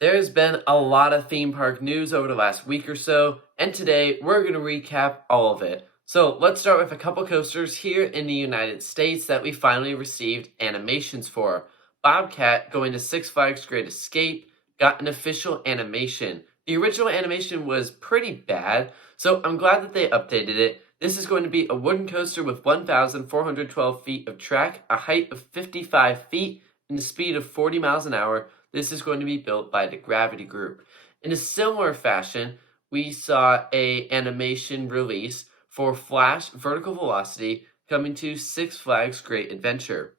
There's been a lot of theme park news over the last week or so, and today we're going to recap all of it. So let's start with a couple coasters here in the United States that we finally received animations for. Bobcat going to Six Flags Great Escape got an official animation. The original animation was pretty bad, so I'm glad that they updated it. This is going to be a wooden coaster with 1,412 feet of track, a height of 55 feet, and a speed of 40 miles an hour. This is going to be built by the Gravity Group. In a similar fashion, we saw a animation release for Flash Vertical Velocity coming to Six Flags Great Adventure.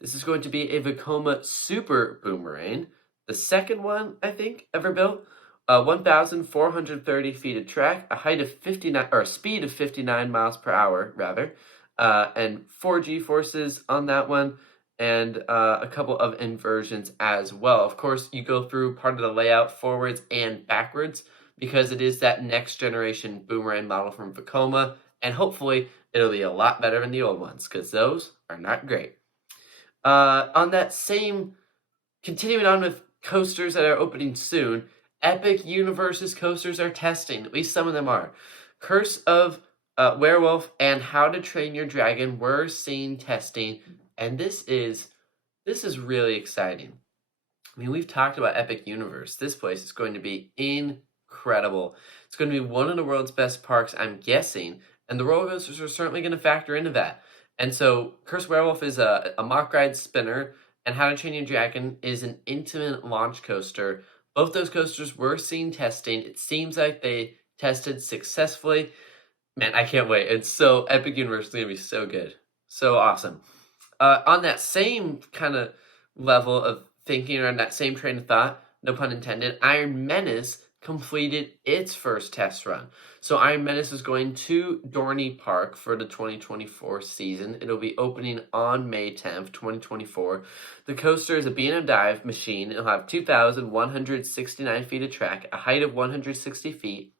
This is going to be a Vekoma Super Boomerang, the second one, I think, ever built. 1,430 feet of track, a height of 59, or a speed of 59 miles per hour, rather, and 4 G-forces on that one, and a couple of inversions as well. Of course, you go through part of the layout forwards and backwards because it is that next generation boomerang model from Vekoma, and hopefully it'll be a lot better than the old ones because those are not great. On that same, continuing on with coasters that are opening soon, Epic Universe's coasters are testing. At least some of them are. Curse of Werewolf and How to Train Your Dragon were seen testing, and this is really exciting. I mean, we've talked about Epic Universe. This place is going to be incredible. It's going to be one of the world's best parks, I'm guessing, and the roller coasters are certainly going to factor into that. And so, Curse Werewolf is a mock ride spinner, and How to Train Your Dragon is an intimate launch coaster. Both those coasters were seen testing. It seems like they tested successfully. Man, I can't wait. It's so Epic Universe is going to be so good. So awesome. On that same kind of level of thinking, or on that same train of thought, no pun intended, Iron Menace completed its first test run. So Iron Menace is going to Dorney Park for the 2024 season. It'll be opening on May 10th, 2024. The coaster is a B&M dive machine. It'll have 2,169 feet of track, a height of 160 feet,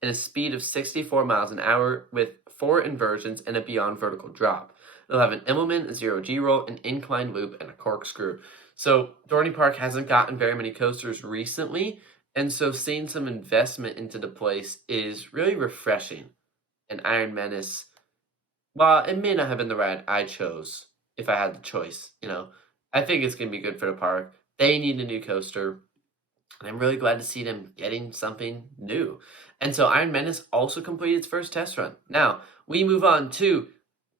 and a speed of 64 miles an hour with 4 inversions and a beyond vertical drop. It'll have an Immelman, a 0G roll, an incline loop, and a corkscrew. So Dorney Park hasn't gotten very many coasters recently, and so seeing some investment into the place is really refreshing. And Iron Menace, while it may not have been the ride I chose if I had the choice, I think it's going to be good for the park. They need a new coaster, and I'm really glad to see them getting something new. And so Iron Menace also completed its first test run. Now, we move on to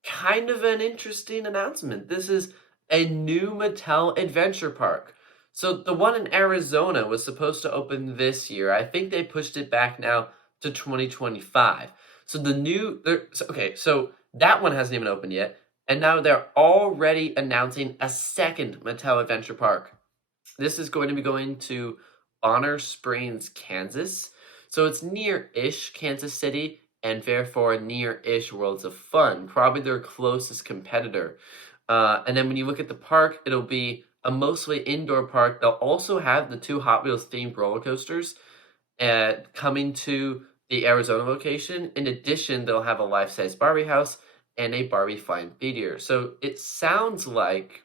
kind of an interesting announcement. This is a new Mattel Adventure Park. So the one in Arizona was supposed to open this year. I think they pushed it back now to 2025. So so that one hasn't even opened yet. And now they're already announcing a second Mattel Adventure Park. This is going to be going to Bonner Springs, Kansas. So it's near-ish Kansas City, and therefore near-ish Worlds of Fun, probably their closest competitor. And then when you look at the park, it'll be a mostly indoor park. They'll also have the 2 Hot Wheels themed roller coasters coming to the Arizona location. In addition, they'll have a life-size Barbie house and a Barbie flying meteor. So it sounds like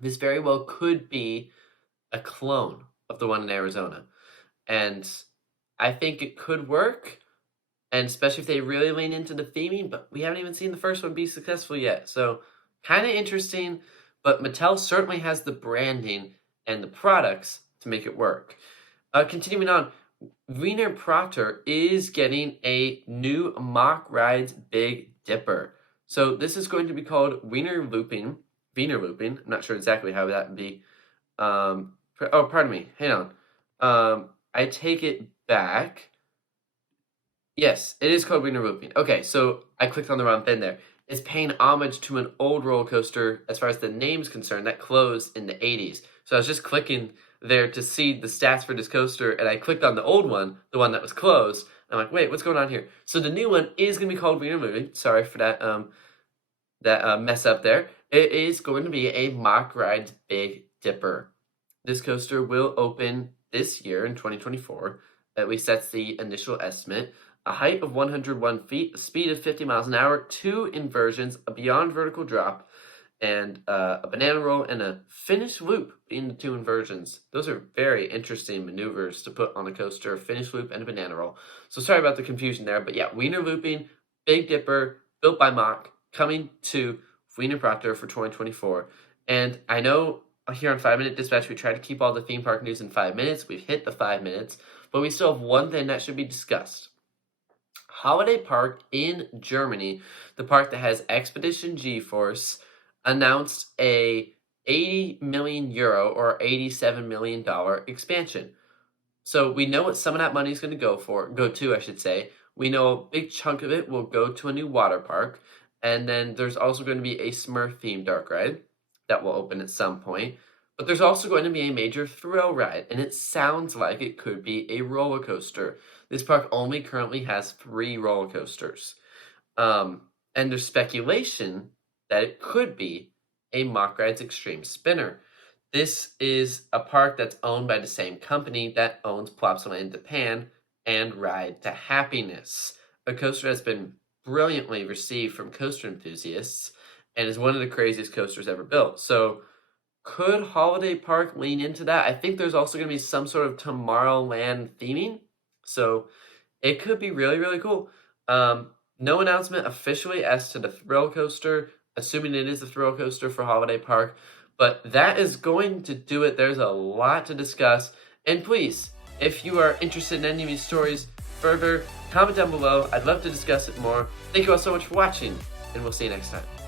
this very well could be a clone of the one in Arizona. And I think it could work, and especially if they really lean into the theming, but we haven't even seen the first one be successful yet. So kind of interesting, but Mattel certainly has the branding and the products to make it work. Continuing on, Wiener Prater is getting a new Mack Rides Big Dipper. So this is going to be called Wiener Looping. I'm not sure exactly how that would be. Pardon me. Hang on. I take it back. Yes, it is called Wiener Looping. Okay, so I clicked on the wrong thing there. It's paying homage to an old roller coaster as far as the name's concerned that closed in the 80s. So I was just clicking there to see the stats for this coaster, and I clicked on the old one, the one that was closed. I'm like, wait, what's going on here? So the new one is going to be called Wiener Looping. Sorry for that mess up there. It is going to be a Mack Rides Big Dipper. This coaster will open this year in 2024. At least that's the initial estimate. A height of 101 feet, a speed of 50 miles an hour, 2 inversions, a beyond vertical drop, and a banana roll and a finish loop being the two inversions. Those are very interesting maneuvers to put on a coaster, a finish loop and a banana roll. So sorry about the confusion there, but yeah, Wiener Looping, Big Dipper, built by Mack, coming to Wiener Proctor for 2024. And I know here on 5 Minute Dispatch, we try to keep all the theme park news in 5 minutes. We've hit the 5 minutes, but we still have one thing that should be discussed. Holiday Park in Germany, the park that has Expedition G-Force, announced a 80 million euro or $87 million expansion. So we know what some of that money is going to go to, I should say. We know a big chunk of it will go to a new water park. And then there's also going to be a Smurf themed dark ride that will open at some point. But there's also going to be a major thrill ride, and it sounds like it could be a roller coaster. This park only currently has 3 roller coasters. And there's speculation that it could be a Mack Rides Extreme Spinner. This is a park that's owned by the same company that owns Plopsaland Japan and Ride to Happiness, a coaster that's been brilliantly received from coaster enthusiasts and is one of the craziest coasters ever built. So could Holiday Park lean into that? I think there's also going to be some sort of Tomorrowland theming, so it could be really, really cool. No announcement officially as to the thrill coaster, assuming it is a thrill coaster for Holiday Park, but that is going to do it. There's a lot to discuss, and please, if you are interested in any of these stories further, comment down below. I'd love to discuss it more. Thank you all so much for watching, and we'll see you next time.